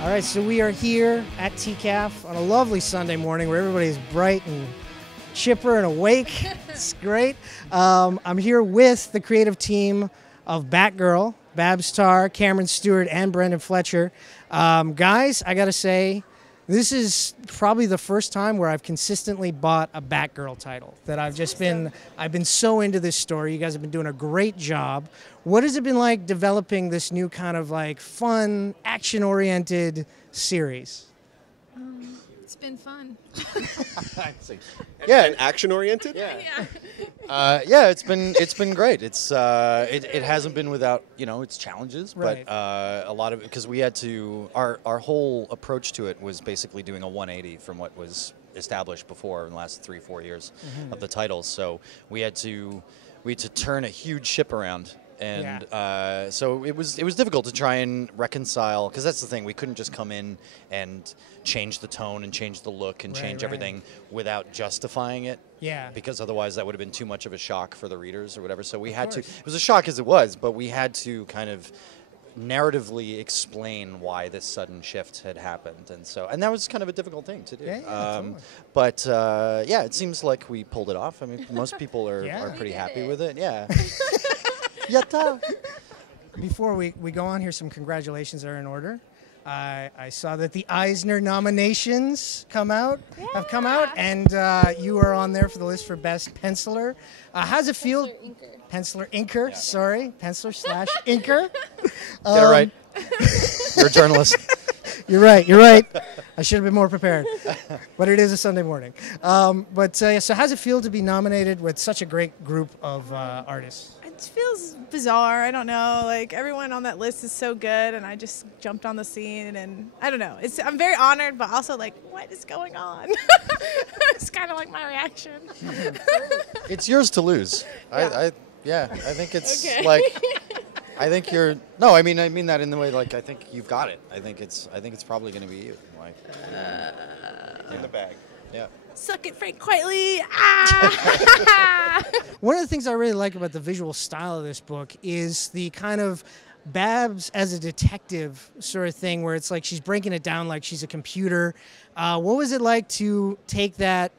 All right, so we are here at TCAF on a lovely Sunday morning where everybody's bright and chipper and awake. It's great. I'm here with the creative team of Batgirl, Babs Tarr, Cameron Stewart, and Brenden Fletcher. Guys, I got to say, this is probably the first time where I've consistently bought a Batgirl title. That I've been so into this story. You guys have been doing a great job. What has it been like developing this new kind of like fun, action-oriented series? It's been fun. Yeah, and action-oriented. Yeah, it's been great. It hasn't been without its challenges, Right. but a lot of it because we had to our whole approach to it was basically doing a 180 from what was established before in the last 3-4 years of the titles. So we had to turn a huge ship around. And so it was difficult to try and reconcile, because that's the thing, we couldn't just come in and change the tone and change the look and change everything without justifying it. Yeah. Because otherwise that would have been too much of a shock for the readers or whatever. So we had to, it was a shock as it was, but we had to kind of narratively explain why this sudden shift had happened. And that was kind of a difficult thing to do. Totally. But yeah, it seems like we pulled it off. I mean, most people are pretty happy with it. Yeah. Yatta. Before we go on here, some congratulations are in order. I saw that the Eisner nominations have come out, and you are on there for the list for Best Penciler. How's it feel? Penciler Inker, sorry. Penciler / Inker. Get it right. You're a journalist. You're right. I should have been more prepared. But it is a Sunday morning. So how's it feel to be nominated with such a great group of artists? It feels bizarre. I don't know. Like, everyone on that list is so good, and I just jumped on the scene, and I don't know. I'm very honored, but also like, what is going on? It's kind of like my reaction. It's yours to lose. Yeah. I think it's Okay. like, I think you're. No, I mean that in the way like I think you've got it. I think it's probably going to be you. Like In the bag. yeah. Suck it, Frank Quitely. Ah! One of the things I really like about the visual style of this book is the kind of Babs as a detective sort of thing where it's like she's breaking it down like she's a computer. What was it like to take that,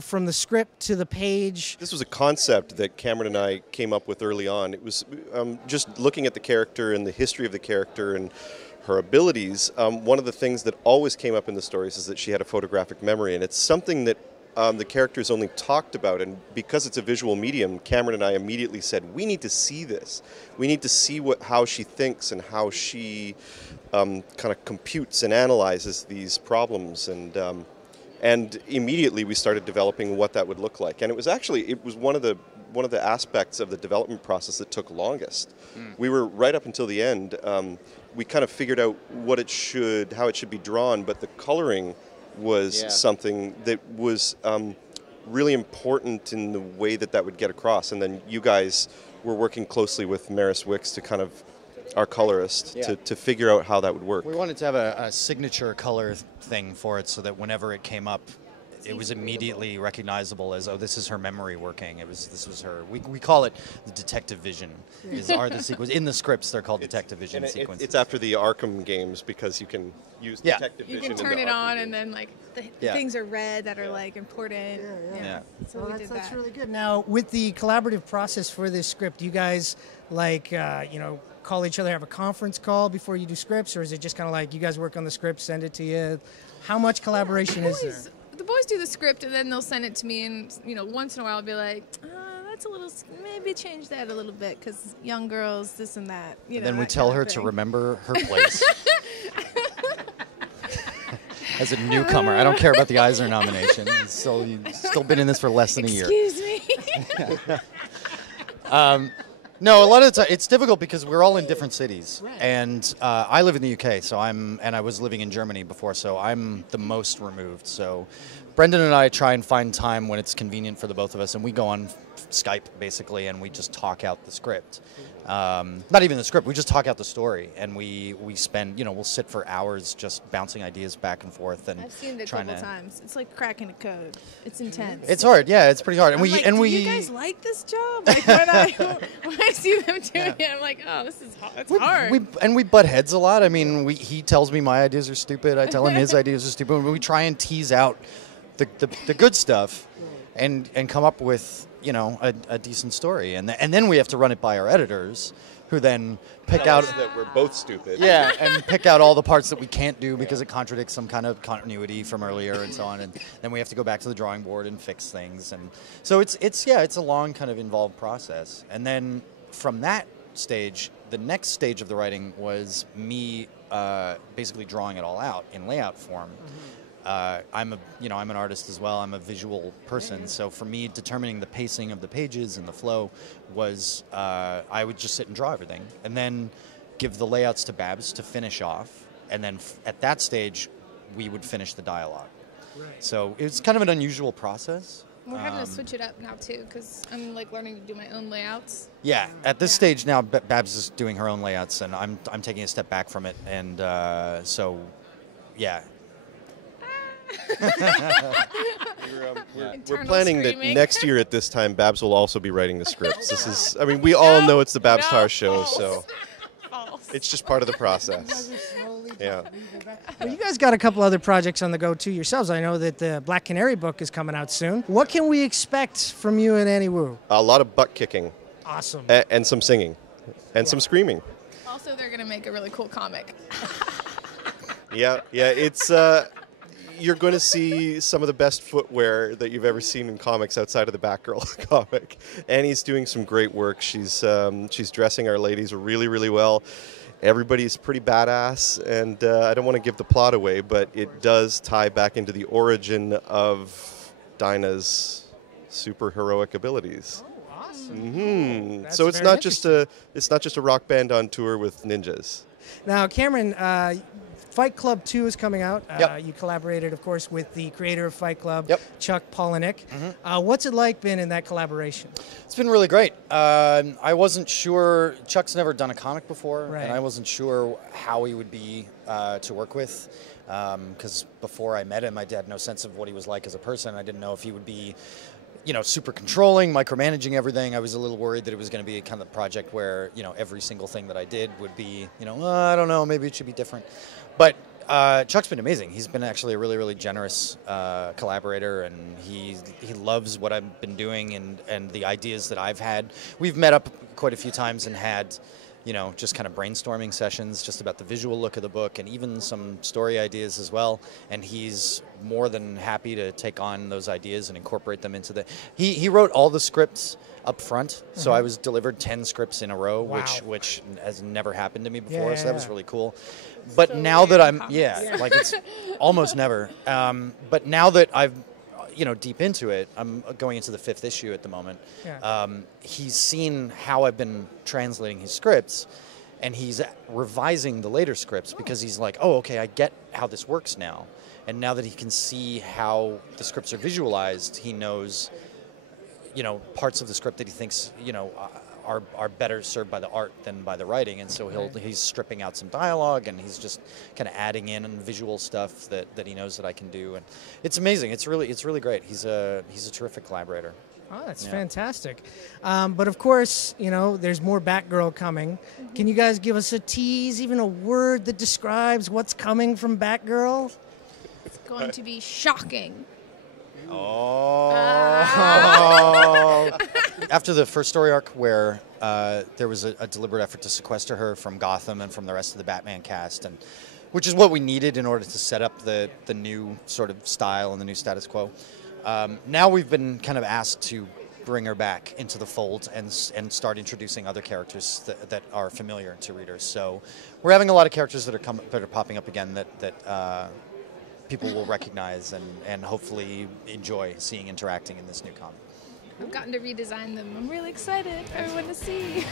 from the script to the page? This was a concept that Cameron and I came up with early on. It was just looking at the character and the history of the character and her abilities. One of the things that always came up in the stories is that she had a photographic memory, and it's something that the characters only talked about. And because it's a visual medium, Cameron and I immediately said, we need to see this. We need to see how she thinks and how she kind of computes and analyzes these problems. And immediately we started developing what that would look like. And it was one of the aspects of the development process that took longest. We were right up until the end. We kind of figured out how it should be drawn, but the coloring was something that was really important in the way that would get across. And then you guys were working closely with Maris Wicks to kind of our colorist to figure out how that would work. We wanted to have a signature color thing for it so that whenever it came up, it was immediately recognizable as, oh, this is her memory working. This was her. We call it the detective vision. The sequence in the scripts? They're called detective vision sequences. It's after the Arkham games because you can use detective vision. You can turn it on, and then like the things are red that are like important. Yeah. So we did That's that. really good. Now, with the collaborative process for this script, do you guys call each other, have a conference call before you do scripts, or is it just kind of like you guys work on the script, send it to you? How much collaboration is there? The boys do the script, and then they'll send it to me, and once in a while I'll be like, that's a little, maybe change that a little bit, because young girls, this and that. Then we tell her to remember her place. As a newcomer, I don't care about the Eisner nomination. You've still been in this for less than a year. Excuse me. No, a lot of the time it's difficult because we're all in different cities, and I live in the UK, and I was living in Germany before, so I'm the most removed. So, Brenden and I try and find time when it's convenient for the both of us, and we go on Skype basically, and we just talk out the script. Not even the script, we just talk out the story, and we spend, we'll sit for hours just bouncing ideas back and forth. And I've seen it a couple times. It's like cracking a code. It's intense. It's hard, yeah, it's pretty hard. And do you guys like this job? Like when I see them doing it, I'm like, oh, this is hard. It's hard. We butt heads a lot. I mean, he tells me my ideas are stupid. I tell him his ideas are stupid. We try and tease out the good stuff, and come up with a decent story, and then we have to run it by our editors, who then pick out that we're both stupid. Yeah, and pick out all the parts that we can't do because it contradicts some kind of continuity from earlier and so on, and then we have to go back to the drawing board and fix things, and so it's a long kind of involved process. And then from that stage, the next stage of the writing was me basically drawing it all out in layout form. I'm an artist as well. I'm a visual person, so for me, determining the pacing of the pages and the flow was I would just sit and draw everything, and then give the layouts to Babs to finish off, and then at that stage, we would finish the dialogue. Right. So it was kind of an unusual process. We're having to switch it up now too, because I'm like learning to do my own layouts. Yeah, at this stage now, Babs is doing her own layouts, and I'm taking a step back from it, and so yeah. We're planning that next year at this time, Babs will also be writing the scripts. This is, I mean, we all know it's the Babs Tarr show, so it's just part of the process. Yeah. Well, you guys got a couple other projects on the go too yourselves. I know that the Black Canary book is coming out soon. What can we expect from you and Annie Wu? A lot of butt kicking. Awesome. And some singing. And some screaming. Also, they're going to make a really cool comic. Yeah, it's... you're going to see some of the best footwear that you've ever seen in comics outside of the Batgirl comic. Annie's doing some great work. She's dressing our ladies really, really well. Everybody's pretty badass, and I don't want to give the plot away, but it does tie back into the origin of Dinah's super heroic abilities. Oh, awesome. Mm-hmm. So it's not just a rock band on tour with ninjas. Now, Cameron, Fight Club 2 is coming out. Yep. You collaborated, of course, with the creator of Fight Club, yep. Chuck Palahniuk. Mm-hmm. What's it like been in that collaboration? It's been really great. I wasn't sure, Chuck's never done a comic before, right. And I wasn't sure how he would be to work with, because before I met him, I had no sense of what he was like as a person. I didn't know if he would be super controlling, micromanaging everything. I was a little worried that it was going to be a kind of project where, every single thing that I did would be, I don't know, maybe it should be different. But Chuck's been amazing. He's been actually a really, really generous collaborator, and he loves what I've been doing and the ideas that I've had. We've met up quite a few times and had, just kind of brainstorming sessions just about the visual look of the book and even some story ideas as well. And he's more than happy to take on those ideas and incorporate them into the... He wrote all the scripts up front, so I was delivered 10 scripts in a row, wow. which has never happened to me before, yeah, so that was really cool. But so now that I'm... comics. Yeah, like it's almost never. But now that I've deep into it, I'm going into the 5th issue at the moment. Yeah. He's seen how I've been translating his scripts, and he's revising the later scripts because he's like, oh, okay, I get how this works now. And now that he can see how the scripts are visualized, he knows, parts of the script that he thinks, are better served by the art than by the writing, and so he's stripping out some dialogue, and he's just kind of adding in visual stuff that he knows that I can do, and it's amazing. It's really great. He's a terrific collaborator. Oh, that's fantastic. But of course, there's more Batgirl coming. Can you guys give us a tease, even a word that describes what's coming from Batgirl? It's going to be shocking. Oh. After the first story arc where there was a deliberate effort to sequester her from Gotham and from the rest of the Batman cast, and which is what we needed in order to set up the new sort of style and the new status quo. Now we've been kind of asked to bring her back into the fold and start introducing other characters that are familiar to readers. So we're having a lot of characters that are popping up again that people will recognize and hopefully enjoy seeing interacting in this new comic. I've gotten to redesign them. I'm really excited for everyone to see.